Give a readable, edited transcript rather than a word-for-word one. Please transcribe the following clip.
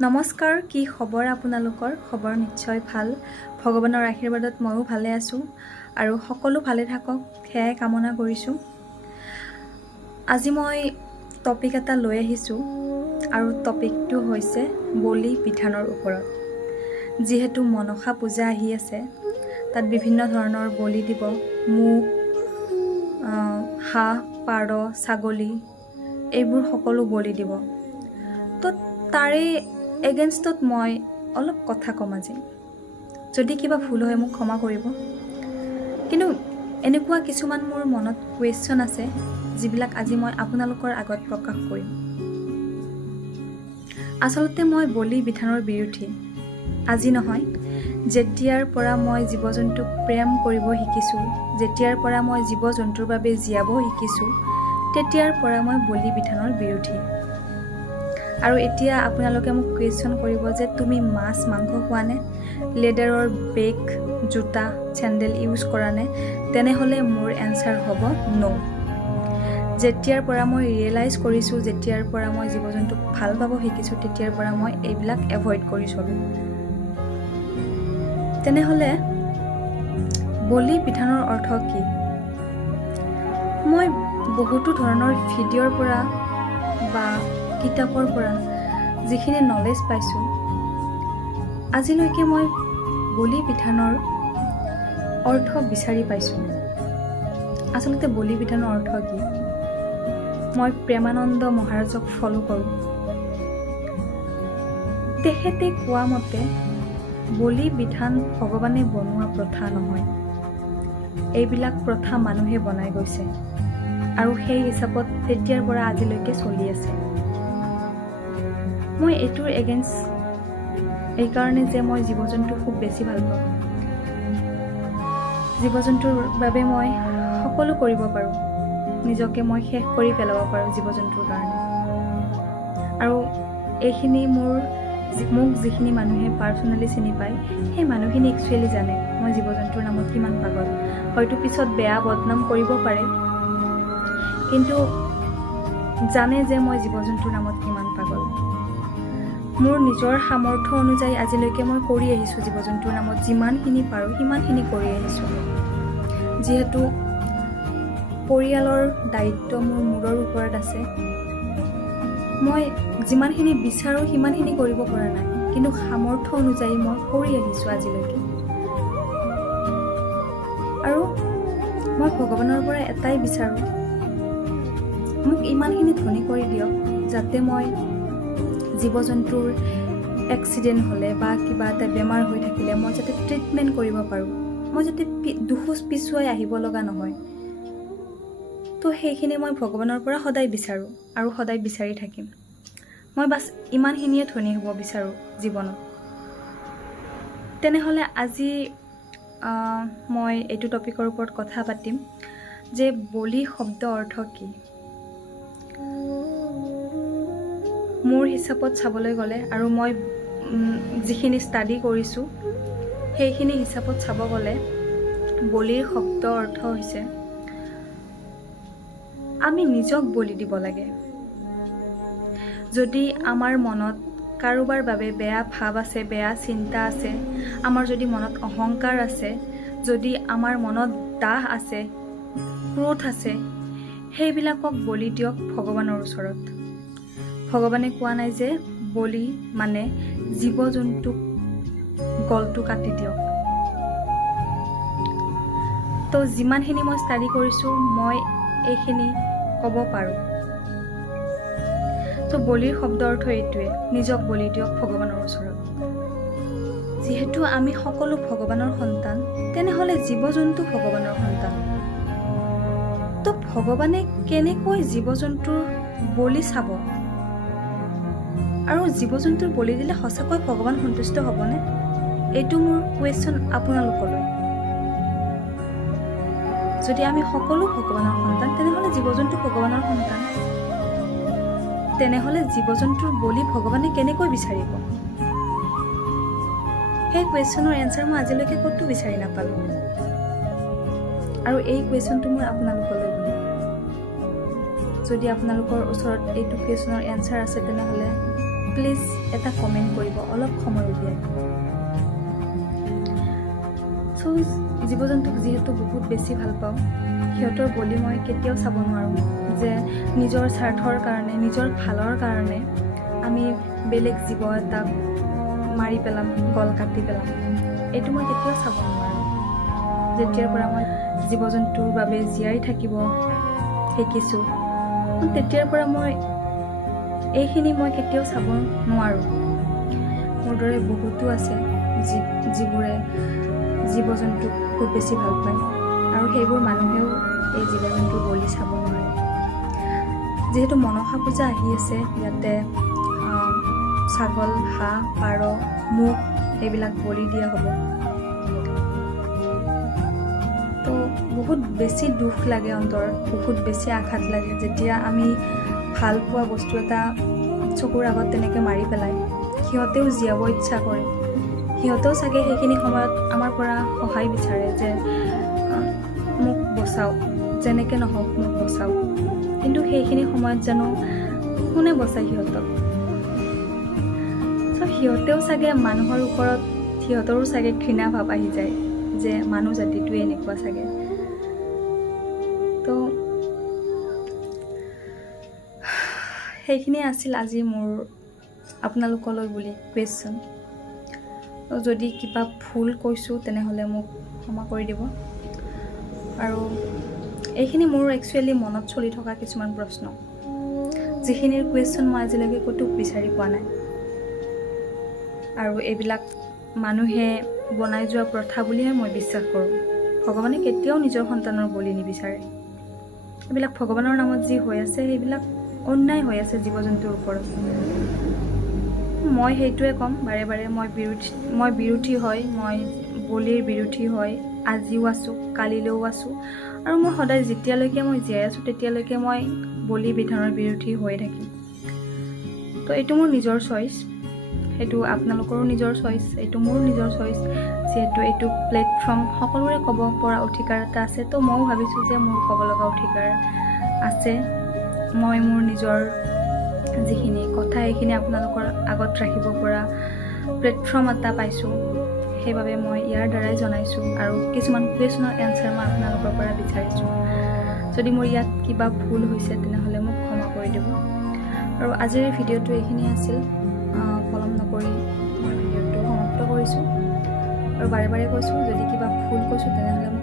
নমস্কাৰ, কি খবৰ আপোনালোকৰ? খবৰ নিশ্চয় ভাল। ভগৱানৰ আশীৰ্বাদত ময়ো ভালে আছোঁ আৰু সকলো ভালে থাকক সেয়াই কামনা কৰিছোঁ। আজি মই টপিক এটা লৈ আহিছোঁ আৰু টপিকটো হৈছে বলি বিধানৰ ওপৰত। যিহেতু মনসা পূজা আহি আছে, তাত বিভিন্ন ধৰণৰ বলি দিব, মুগ, হাঁহ, পাৰ, ছাগলী এইবোৰ সকলো বলি দিব। তো তাৰে এগেইনষ্টত মই অলপ কথা ক'ম আজি। যদি কিবা ভুল হয় মোক ক্ষমা কৰিব। কিন্তু এনেকুৱা কিছুমান মোৰ মনত কুৱেশ্যন আছে যিবিলাক আজি মই আপোনালোকৰ আগত প্ৰকাশ কৰিম। আচলতে মই বলি বিধানৰ বিৰোধী। আজি নহয়, যেতিয়াৰ পৰা মই জীৱ জন্তুক প্ৰেম কৰিব শিকিছোঁ, যেতিয়াৰ পৰা মই জীৱ জন্তুৰ বাবে জীয়াব শিকিছোঁ, তেতিয়াৰ পৰা মই বলি বিধানৰ বিৰোধী। আৰু এতিয়া আপোনালোকে মোক কুৱেশ্যন কৰিব যে তুমি মাছ মাংস খোৱা নে, লেডাৰৰ বেগ, জোতা, চেণ্ডেল ইউজ কৰা নে? তেনেহ'লে মোৰ এনচাৰ হ'ব ন'। যেতিয়াৰ পৰা মই ৰিয়েলাইজ কৰিছোঁ, যেতিয়াৰ পৰা মই জীৱ জন্তুক ভাল পাব শিকিছোঁ, তেতিয়াৰ পৰা মই এইবিলাক এভইড কৰি চলোঁ। তেনেহ'লে বলি বিধানৰ অৰ্থ কি? মই বহুতো ধৰণৰ ভিডিঅ'ৰ পৰা বা কিতাপৰ পৰা যিখিনি নলেজ পাইছোঁ, আজিলৈকে মই বলি বিধানৰ অৰ্থ বিচাৰি পাইছোঁ। আচলতে বলি বিধানৰ অৰ্থ কি? মই প্ৰেমানন্দ মহাৰাজক ফ'ল' কৰোঁ। তেখেতে কোৱা মতে বলি বিধান ভগৱানে বনোৱা প্ৰথা নহয়, এইবিলাক প্ৰথা মানুহে বনাই গৈছে আৰু সেই হিচাপত তেতিয়াৰ পৰা আজিলৈকে চলি আছে। মই এইটোৰ এগেইনষ্ট এইকাৰণে যে মই জীৱ জন্তু খুব বেছি ভাল পাওঁ। জীৱ জন্তুৰ বাবে মই সকলো কৰিব পাৰোঁ, নিজকে মই শেষ কৰি পেলাব পাৰোঁ জীৱ জন্তুৰ কাৰণে। আৰু এইখিনি মোক যিখিনি মানুহে পাৰ্চনেলি চিনি পায়, সেই মানুহখিনি একচুৱেলি জানে মই জীৱ জন্তুৰ নামত কিমান পাগল। হয়তো পিছত বেয়া বদনাম কৰিব পাৰে, কিন্তু জানে যে মই জীৱ জন্তুৰ নামত কিমান পাগল। মোৰ নিজৰ সামৰ্থ্য অনুযায়ী আজিলৈকে মই কৰি আহিছোঁ জীৱ জন্তুৰ নামত যিমানখিনি পাৰোঁ সিমানখিনি কৰি আহিছোঁ। যিহেতু পৰিয়ালৰ দায়িত্ব মোৰ মূৰৰ ওপৰত আছে, মই যিমানখিনি বিচাৰোঁ সিমানখিনি কৰিব পৰা নাই, কিন্তু সামৰ্থ্য অনুযায়ী মই কৰি আহিছোঁ আজিলৈকে। আৰু মই ভগৱানৰ পৰা এটাই বিচাৰোঁ, মোক ইমানখিনি ধনী কৰি দিয়ক যাতে মই জীৱ জন্তুৰ এক্সিডেণ্ট হ'লে বা কিবা এটা বেমাৰ হৈ থাকিলে মই যাতে ট্ৰিটমেণ্ট কৰিব পাৰোঁ, মই যাতে দুখোজ পিছুৱাই আহিব লগা নহয়। তো সেইখিনি মই ভগৱানৰ পৰা সদায় বিচাৰোঁ আৰু সদায় বিচাৰি থাকিম। মই বাছ ইমানখিনিয়ে ধনী হ'ব বিচাৰোঁ জীৱনত। তেনেহ'লে আজি মই এইটো টপিকৰ ওপৰত কথা পাতিম যে বলি শব্দ অৰ্থ কি। মোৰ হিচাপত চাবলৈ গ'লে আৰু মই যিখিনি ষ্টাডি কৰিছোঁ সেইখিনি হিচাপত চাব গ'লে বলিৰ শব্দ অৰ্থ হৈছে আমি নিজক বলি দিব লাগে। যদি আমাৰ মনত কাৰোবাৰ বাবে বেয়া ভাৱ আছে, বেয়া চিন্তা আছে, আমাৰ যদি মনত অহংকাৰ আছে, যদি আমাৰ মনত দাহ আছে, ক্ৰোধ আছে, সেইবিলাকক বলি দিয়ক ভগৱানৰ ওচৰত। ভগৱানে কোৱা নাই যে বলি মানে জীৱ জন্তুক গলটো কাটি দিয়ক। তো যিমানখিনি মই ষ্টাডি কৰিছোঁ মই এইখিনি ক'ব পাৰোঁ। তো বলিৰ শব্দ অৰ্থ এইটোৱে, নিজক বলি দিয়ক ভগৱানৰ ওচৰত। যিহেতু আমি সকলো ভগৱানৰ সন্তান, তেনেহ'লে জীৱ জন্তু ভগৱানৰ সন্তান। তো ভগৱানে কেনেকৈ জীৱ জন্তুৰ বলি চাব আৰু জীৱ জন্তুৰ বলি দিলে সঁচাকৈ ভগৱান সন্তুষ্ট হ'বনে? এইটো মোৰ কুৱেশ্যন আপোনালোকলৈ। যদি আমি সকলো ভগৱানৰ সন্তান, তেনেহ'লে জীৱ জন্তু ভগৱানৰ সন্তান। তেনেহ'লে জীৱ জন্তুৰ বলি ভগৱানে কেনেকৈ বিচাৰিব? সেই কুৱেশ্যনৰ এনচাৰ মই আজিলৈকে ক'তো বিচাৰি নাপালোঁ। আৰু এই কুৱেশ্যনটো মই আপোনালোকলৈ বুলি। যদি আপোনালোকৰ ওচৰত এইটো কুৱেশ্যনৰ এনচাৰ আছে তেনেহ'লে প্লিজ এটা কমেণ্ট কৰিব অলপ সময় উলিয়াই। চ' জীৱ জন্তুক যিহেতু বহুত বেছি ভাল পাওঁ, সিহঁতৰ বলি মই কেতিয়াও চাব নোৱাৰোঁ যে নিজৰ স্বাৰ্থৰ কাৰণে, নিজৰ ভালৰ কাৰণে আমি বেলেগ জীৱ এটাক মাৰি পেলাম, গল কাটি পেলাম। এইটো মই কেতিয়াও চাব নোৱাৰোঁ। যেতিয়াৰ পৰা মই জীৱ জন্তুৰ বাবে জীয়াই থাকিব শিকিছোঁ, তেতিয়াৰ পৰা এইখিনি মই কেতিয়াও চাব নোৱাৰোঁ। মোৰ দৰে বহুতো আছে যিবোৰে জীৱ জন্তুক খুব বেছি ভাল পায়, আৰু সেইবোৰ মানুহেও এই জীৱ জন্তুৰ বলি চাব নোৱাৰে। যিহেতু মনসা পূজা আহি আছে, ইয়াতে ছাগল, হাঁহ, পাৰ, মুগ এইবিলাক বলি দিয়া হ'ব। তো বহুত বেছি দুখ লাগে অন্তৰত, বহুত বেছি আঘাত লাগে যেতিয়া আমি ভাল পোৱা বস্তু এটা চকুৰ আগত তেনেকৈ মাৰি পেলাই। সিহঁতেও জীয়াব ইচ্ছা কৰে, সিহঁতেও চাগে সেইখিনি সময়ত আমাৰ পৰা সহায় বিচাৰে যে মোক বচাওক, যেনেকৈ নহওক মোক বচাওক। কিন্তু সেইখিনি সময়ত জানো কোনে বচায় সিহঁতক? চ' সিহঁতেও চাগে মানুহৰ ওপৰত সিহঁতৰো চাগে ঘৃণা ভাৱ আহি যায় যে মানুহ জাতিটোৱে এনেকুৱা চাগে। তো সেইখিনিয়ে আছিল আজি মোৰ আপোনালোকলৈ বুলি কুৱেশ্যন। যদি কিবা ভুল কৈছোঁ তেনেহ'লে মোক ক্ষমা কৰি দিব। আৰু এইখিনি মোৰ একচুৱেলি মনত চলি থকা কিছুমান প্ৰশ্ন, যিখিনিৰ কুৱেশ্যন মই আজিলৈকে ক'তো বিচাৰি পোৱা নাই। আৰু এইবিলাক মানুহে বনাই যোৱা প্ৰথা বুলিহে মই বিশ্বাস কৰোঁ। ভগৱানে কেতিয়াও নিজৰ সন্তানৰ বলি নিবিচাৰে। এইবিলাক ভগৱানৰ নামত যি হৈ আছে সেইবিলাক অন্যায় হৈ আছে জীৱ জন্তুৰ ওপৰত। মই সেইটোৱে ক'ম বাৰে বাৰে, মই বিৰোধী হয়, মই বলিৰ বিৰোধী হয়। আজিও আছোঁ, কালিলৈও আছোঁ, আৰু মই সদায় যেতিয়ালৈকে মই জীয়াই আছোঁ তেতিয়ালৈকে মই বলি বিধানৰ বিৰোধী হৈয়ে থাকিম। তো এইটো মোৰ নিজৰ চইচ, সেইটো আপোনালোকৰো নিজৰ চইচ, এইটো মোৰ নিজৰ চইচ। যিহেতু এইটো প্লেটফৰ্ম, সকলোৰে ক'ব পৰা অধিকাৰ এটা আছে, তো ময়ো ভাবিছোঁ যে মোৰ ক'ব লগা অধিকাৰ আছে। মই মোৰ নিজৰ যিখিনি কথা সেইখিনি আপোনালোকৰ আগত ৰাখিব পৰা প্লেটফৰ্ম এটা পাইছোঁ, সেইবাবে মই ইয়াৰ দ্বাৰাই জনাইছোঁ। আৰু কিছুমান কুৱেশ্যনৰ এনচাৰ মই আপোনালোকৰ পৰা বিচাৰিছোঁ। যদি মোৰ ইয়াত কিবা ভুল হৈছে তেনেহ'লে মোক ক্ষমা কৰি দিব। আৰু আজিৰ ভিডিঅ'টো এইখিনি আছিল। পলম নকৰি মই ভিডিঅ'টো সমাপ্ত কৰিছোঁ। আৰু বাৰে বাৰে কৈছোঁ, যদি কিবা ভুল কৈছোঁ তেনেহ'লে মোক